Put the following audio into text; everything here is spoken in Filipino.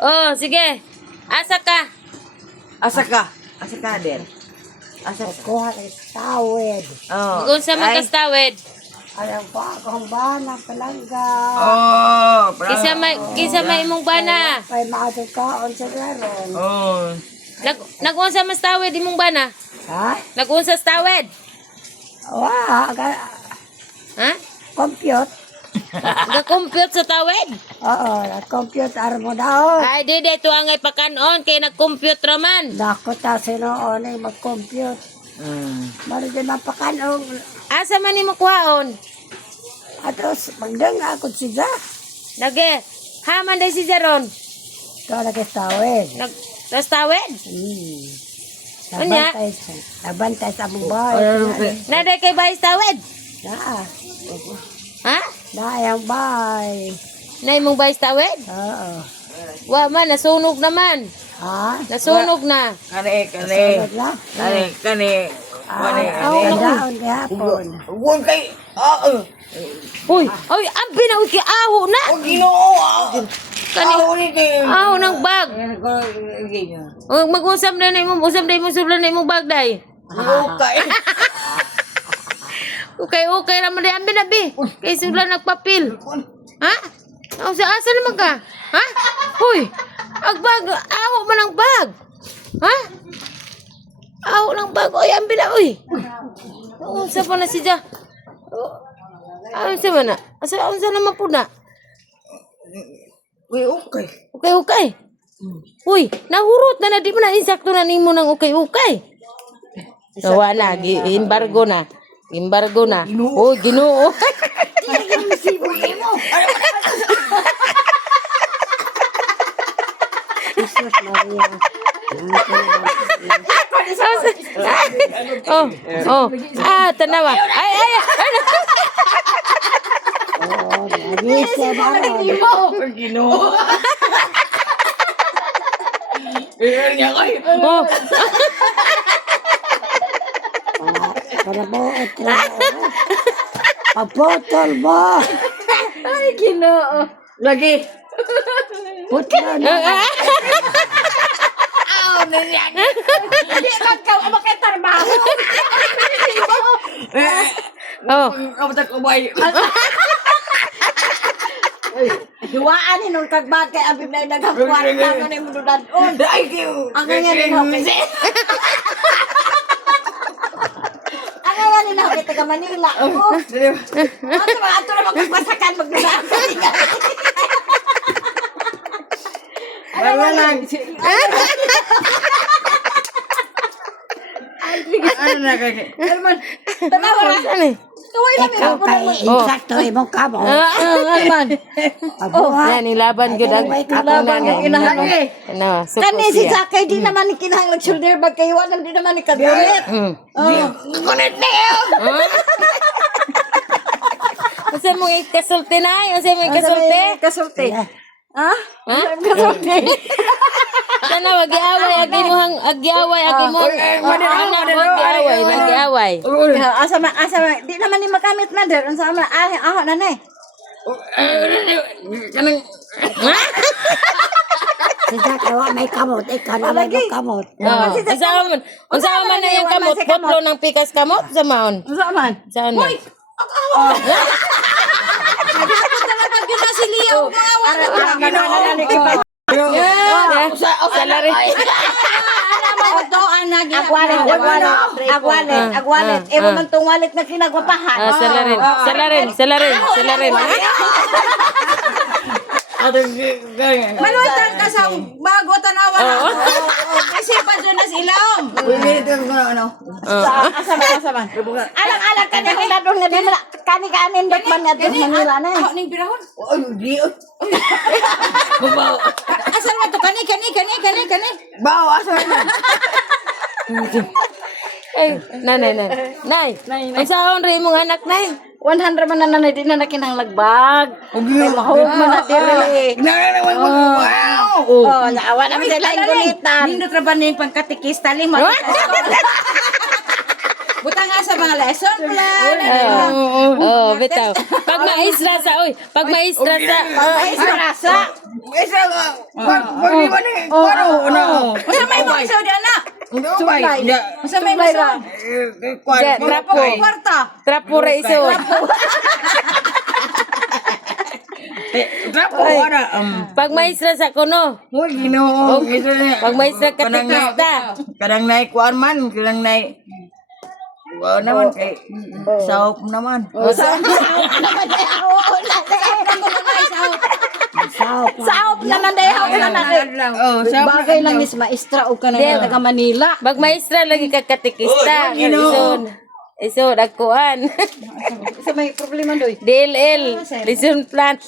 Oh, sige. Asa ka? Asa ka din. Asa ka. Kuha ng tawid. Oh. Kung sa magkastawid. Ayaw pa akong bana palangga. Oh, Kisa may imong bana. Pay maatukaon sa garon. Oh. Nag-unsa mas tawid imong bana? Ha? Nag-unsa sa tawid? Wa, Ha? compute. Nag-compute sa tawid? Oo, compute mo daw. Ay, di tuangay pakanon kay nag-compute raman. Dako ta sinoon ay mag-compute. Mari din mapakanong. Asa man nimo kuhaon? Atos, magdang ako siya. Lagi. Haman day si Jaron. Ito lagi tawid. Tas tawid? Anya? Nabantay sa mong bahay. Naday kay bayis tawid? Na, Ha? na yung bahay. Na imong bayis tawid? Oo. Wa man, nasunog naman. Ha? Nasunog na. Kani. Sunod na. Kani. Daon gihapon. Ugon kay. Uy, ay, ang binawid kay aho na. Ginoo. Kani, Ni kay. aho ng bag. Mag-usap na imong, usap na imong sublan na imong bag day. Okay. Okay raman day ambi nabi. Kay sublan nagpapil. Ha? Asa naman ka? Ha? Hoy, ang bag, aho man ang bag. Ha? Aho ng bag. Oy, ambi na, oy. Unsa pa na siya? Unsa man na? Asa naman po na? Okay. Okay. Uy, nahurot na di mo na insakto na nimo ng okay. Tawa na, embargo na. Oh, Ginoo. Jesus Maria. Oh. Tanawa. Ay. Oh, lagi siya daron. Ginoo. Niya kay. Oh. Para buot lang. Pagpotol mo. Ay, Ginoo. Lagi. Putla na. Hindi man ka makitarbaho. Oh. Kamusta ko bay? Duwaan ni nung kagbag kay abib na naghakuan na ni mududan on. Thank you. Ang nga ni hope. Ang nga ni hope taga Manila. Oh. Ato na magpasakan magdudan. Wala lang. Ano na kay? Alman. Tanawa ra. Ano? Kaway na Ikaw kay insakto imong kamo. Alman. Abuha. Yan, ilaban gyud ang akong nanay. Ano, Kani si Zakay di naman ni kinahanglan shoulder bag kay wala di naman ni kagulit. Kunit na yun. Kasi mo ikasulti na, kasi mo ikasulti. Kasulti. Ha? Ha? Sana wag-iaway agiaway magiaway. Asa man di naman ni makamit na der unsa man aho na nay. Kanang Sisa kawa may kamot. Ikaw na may kamot. Unsa man na yung kamot, potlo ng pikas kamot sa maon. Unsa man? Saan man? Salary. Agwalit. Ewan man tong walit na kinagwapahan. Salarin. Malutan ka sa bago tanawa na. Kasi pa dyan na silam. Asa man. Alang-alang ka na hiladong na din. Kani-kanin dot man na din Manila na. Ning birahon. Asa man to kani. Bawo asa man. Ay, nay. Unsaon ri imong anak nay? 100 man na nanay din na nakinanglagbag. Mahog man na diri. Wow. Oh, naawa naman sila ang gulitan. Nindot ra ba ning pangkatikis taling mo? Butang nga sa mga lesson plan. Oh, bitaw. Pag maistra sa. Maisrasa. Isa ka. Pwede ba ni? Ano? Masa may mga isaw di anak. Hindi ko ba? Hindi. Masa may masaw. Trapo. Kwarta. Trapo ra isod. Trapo wala. Pag maestra sa kuno. Uy, ginoo. Pag maestra katekista. Kadang naik kuan man, kadang naik. Wala naman kay sahop naman. Saop na nandayaw na natin. Oh, sahop na. Bagay lang is maestra o ka na taga Manila. Pag maestra lagi ka katekista. Isod. Isod, agkuan. Sa may problema doy. DLL. Listen plant.